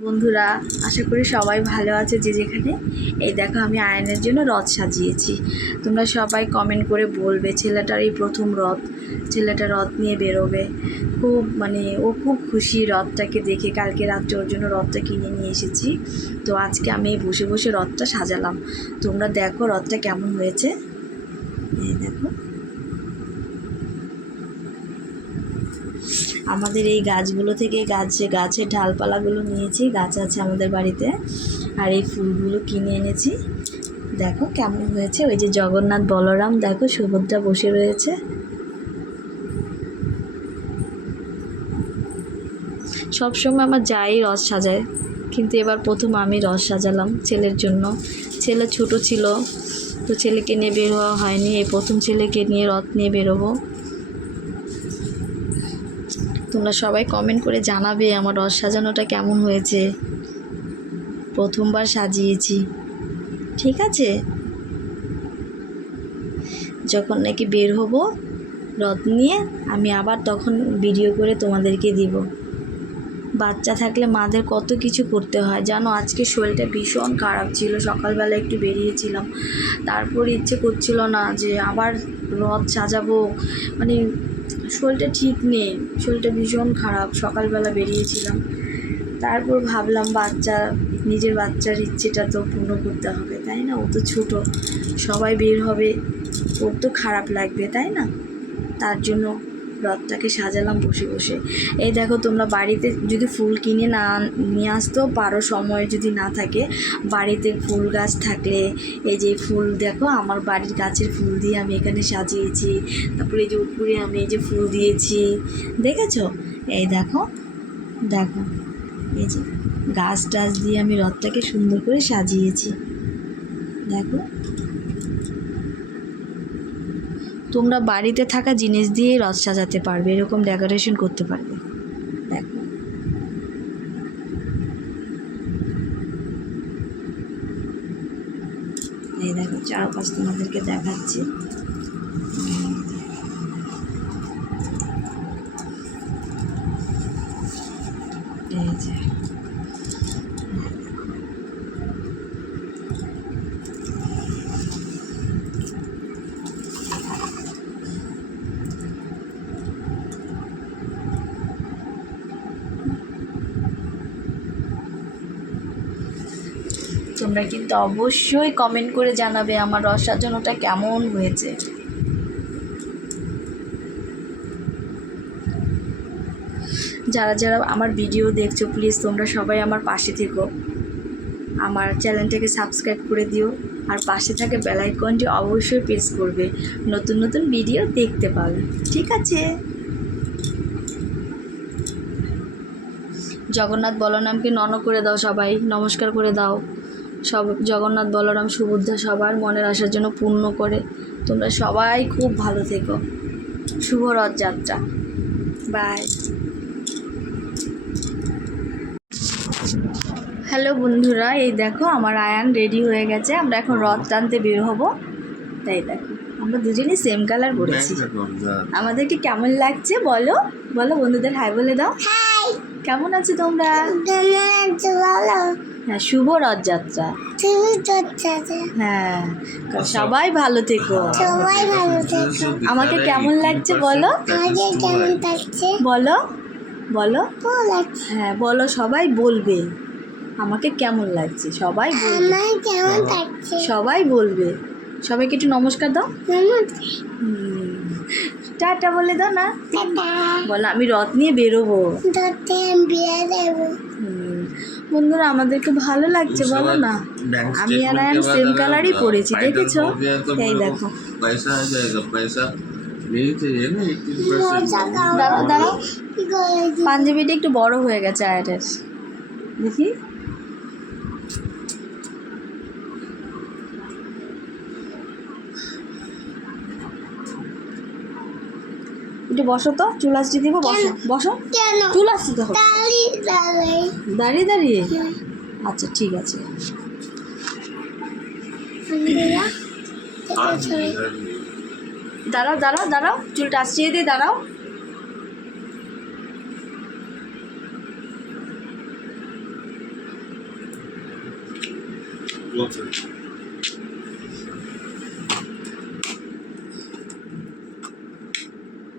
বন্ধুরা, আশা করি সবাই ভালো আছে যে যেখানে। এই দেখো, আমি আয়নের জন্য রথ সাজিয়েছি। তোমরা সবাই কমেন্ট করে বলবে ছেলেটার এই প্রথম রথ, ছেলেটা রথ নিয়ে বেরোবে। খুব ও খুব খুশি রথটাকে দেখে। কালকে রাত্রে ওর জন্য রথটা কিনে নিয়ে এসেছি। তো আজকে আমি বসে বসে রথটা সাজালাম। তোমরা দেখো রথটা কেমন হয়েছে। এই দেখো, আমাদের এই গাছগুলো থেকে গাছের ডালপালাগুলো নিয়েছি। গাছ আছে আমাদের বাড়িতে, আর এই ফুলগুলো কিনে এনেছি। দেখো কেমন হয়েছে। ওই যে জগন্নাথ বলরাম, দেখো সুভদ্রা বসে রয়েছে। সবসময় আমার যাই রথ সাজায়, কিন্তু এবার প্রথম আমি রথ সাজালাম ছেলের জন্য। ছেলে ছোট ছিল, তো ছেলেকে নিয়ে বের হওয়া হয়নি। এই প্রথম ছেলেকে নিয়ে রথ নিয়ে বেরোবো। তোমরা সবাই কমেন্ট করে জানাবে আমার রথ সাজানোটা কেমন হয়েছে। প্রথমবার সাজিয়েছি, ঠিক আছে? যখন নাকি বের হব রথ নিয়ে, আমি আবার তখন ভিডিও করে তোমাদেরকে দিব। বাচ্চা থাকলে মাদের কত কিছু করতে হয় জানো। আজকে শরীরটা ভীষণ খারাপ ছিল, সকালবেলা একটু বেরিয়েছিলাম, তারপর ইচ্ছে করছিল না যে আবার রথ সাজাবো। শরীরটা ঠিক নেই, শরীরটা ভীষণ খারাপ। সকালবেলা বেরিয়েছিলাম, তারপর ভাবলাম নিজের বাচ্চার ইচ্ছেটা তো পূর্ণ করতে হবে, তাই না? ও তো ছোটো, সবাই বের হবে, ওর তো খারাপ লাগবে, তাই না? তার জন্য রথটাকে সাজালাম বসে বসে। এই দেখো, তোমরা বাড়িতে যদি ফুল কিনে না নিয়ে আসতেও পারো, সময় যদি না থাকে, বাড়িতে ফুল গাছ থাকলে, এই যে ফুল দেখো, আমার বাড়ির গাছের ফুল দিয়ে আমি এখানে সাজিয়েছি। তারপরে এই যে উপরে আমি এই যে ফুল দিয়েছি, দেখেছো? এই দেখো দেখো, এই যে গাছ টাছ দিয়ে আমি রথটাকে সুন্দর করে সাজিয়েছি। দেখো, তোমরা বাড়িতে থাকা জিনিস দিয়ে রথ সাজাতে পারবে, এরকম ডেকোরেশন করতে পারবে। দেখো, এই দেখো চারপাশ তোমাদেরকে দেখাচ্ছি। এই যে তোমরা কিন্তু অবশ্যই কমেন্ট করে জানাবে আমার রথ সাজানোটা কেমন হয়েছে। যারা যারা আমার ভিডিও দেখছো, প্লিজ তোমরা সবাই আমার পাশে থেকো। আমার চ্যানেলটাকে সাবস্ক্রাইব করে দিও, আর পাশে থাকে বেল আইকনটি অবশ্যই প্রেস করবে, নতুন নতুন ভিডিও দেখতে পাবে, ঠিক আছে? জগন্নাথ বলরামকে নন করে দাও, সবাই নমস্কার করে দাও। সব জগন্নাথ বলরাম সুভদ্রা সবার মনের আশার জন্য পূর্ণ করে। তোমরা সবাই খুব ভালো থেকো। শুভ রথযাত্রা। বাই। হ্যালো বন্ধুরা, এই দেখো আমার আয়ান রেডি হয়ে গেছে। আমরা এখন রথ টানতে বের হবো। তাই দেখো, আমরা দুজনেই সেম কালার পরেছি। আমাদেরকে কেমন লাগছে বলো, বলো বন্ধুদের হাই বলে দাও। কেমন আছো তোমরা? হ্যাঁ, শুভ রথযাত্রা। হ্যাঁ, সবাই ভালো থেকো। আমাকে কেমন লাগছে বলো, বলো বলো। হ্যাঁ বলো, সবাই বলবে আমাকে কেমন লাগছে, সবাই বলবে, সবাই বলবে। সবাইকে একটু নমস্কার দাও। টাটা বলে দাও না। বলো আমি রথ নিয়ে বেরোবো। বন্ধুরা, আমাদেরকে ভালো লাগছে বলো না। আমি আর আয়ান সেম কালারই পরেছি, দেখেছো? এই দেখো, দাঁড়াও দাঁড়াও, পাঞ্জাবিটা একটু বড় হয়ে গেছে আয়ানের, দেখি। একটু বসো তো, চুল আসতে দিব, বসো বসো। চুল আসতে তো দাঁড়িয়ে দাঁড়িয়ে। আচ্ছা ঠিক আছে। দাঁড়াও দাঁড়াও দাঁড়াও, চুলটা আসছিয়ে দিয়ে দাঁড়াও।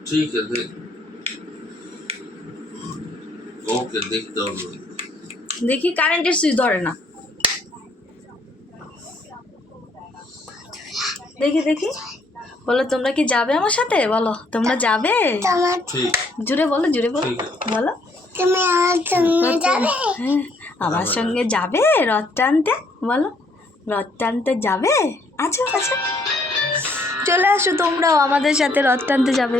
ठीक है देख ओके देखते হবে দেখি কারেন্টের সুইচ ধরে না দেখি দেখি বলো তোমরা কি যাবে আমার সাথে বলো তোমরা যাবে ঠিক জুড়ে বলো বলো তুমি আমার সঙ্গে যাবে হ্যাঁ, আমার সঙ্গে যাবে রথ টানতে বলো রথ টানতে যাবে আচ্ছা আচ্ছা চলে আসো তোমরাও আমাদের সাথে রথ টানতে যাবে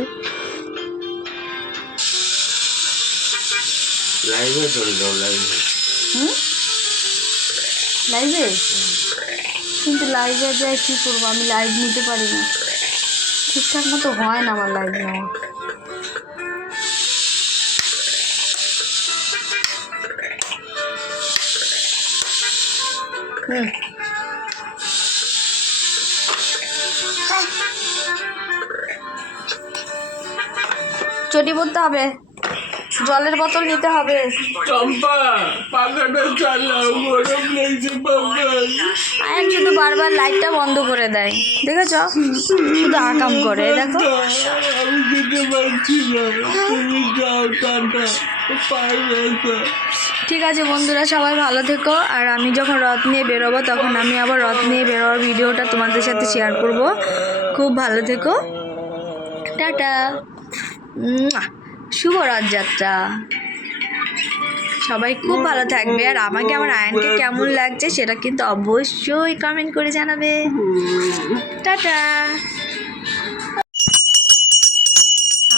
লাইভে চলে যাও লাইভে লাইভে কিন্তু লাইভে যায় কী করবো আমি লাইভ নিতে পারি না ঠিকঠাক মতো হয় না আমার লাইভ নেওয়া চটি পড়তে হবে জলের বোতল নিতে হবে চম্পা পাখাটা চালাও গরম লাগছে বাবা আয়ান শুধু বারবার লাইটটা বন্ধ করে দেয় দেখেছ শুধু আকাম করে দেখো আমি যেতে পারছি না তুমি যাও টাটা পায়ে ঠিক আছে বন্ধুরা সবাই ভালো থেকো আর আমি যখন রথ নিয়ে বেরোবো তখন আমি আবার রথ নিয়ে বেরোবার ভিডিওটা তোমাদের সাথে শেয়ার করব খুব ভালো থেকো টাটা শুভ রথযাত্রা সবাই খুব ভালো থাকবে আর আমাকে আমার আয়নকে কেমন লাগছে সেটা কিন্তু অবশ্যই কমেন্ট করে জানাবে টাটা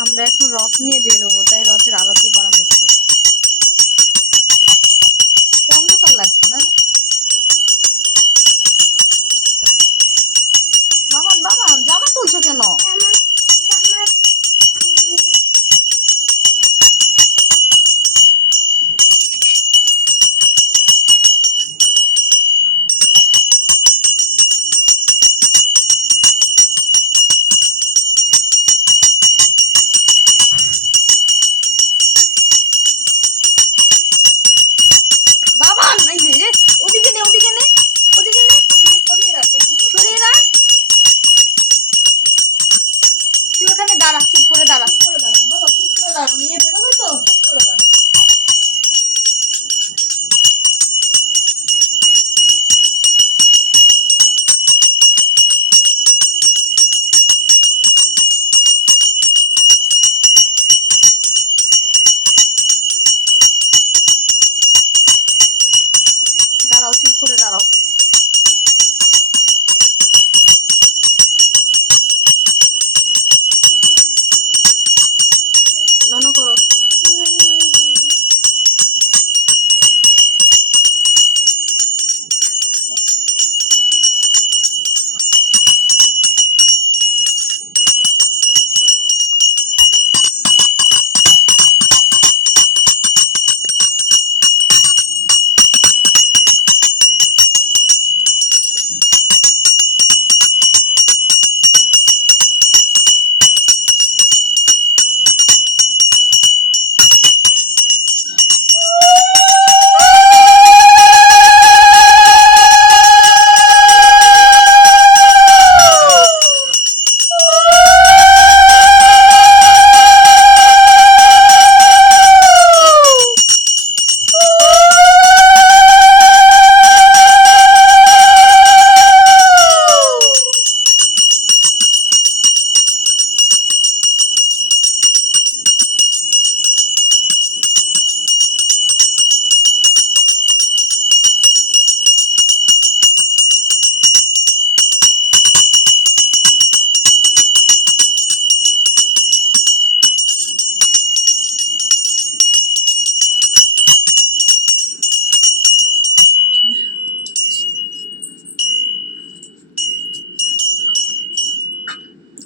আমরা এখন রথ নিয়ে বেরোবো তাই রথের আরতি করা হচ্ছে অন্ধকার লাগছে না বাবান বাবান জামা তুলছো কেন বাবান নাই রে ওদিকে নে ওদিকে নে ওদিকে নে সরিয়ে রাখো সরিয়ে রাখ তুই ওখানে দাঁড়া চুপ করে দাঁড়া বাবা চুপ করে দাঁড়া নিয়ে বেরোবে তো চুপ করে দাঁড়া দাঁড়াও চুপ করে দাঁড়াও নন করো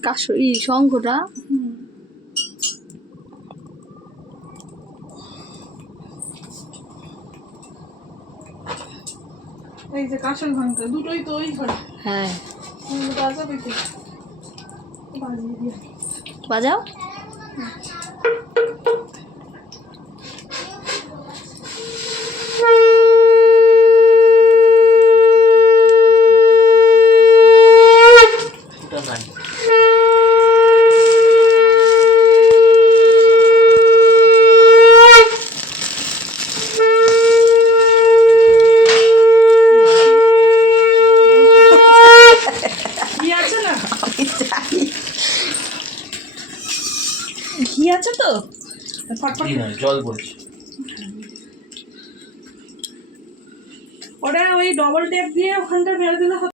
কাশ ই শঙ্খটা এই যে কাশল ভাঙতে দুটোই তো ওই ঘরে হ্যাঁ বাজাবে কি বাজিয়ে দিয়ে বাজাও আছে তো ফটফট কি না জল পড়ছে ওটা ওই ডবল ট্যাপ দিয়ে ওখানটা মেরে দিলে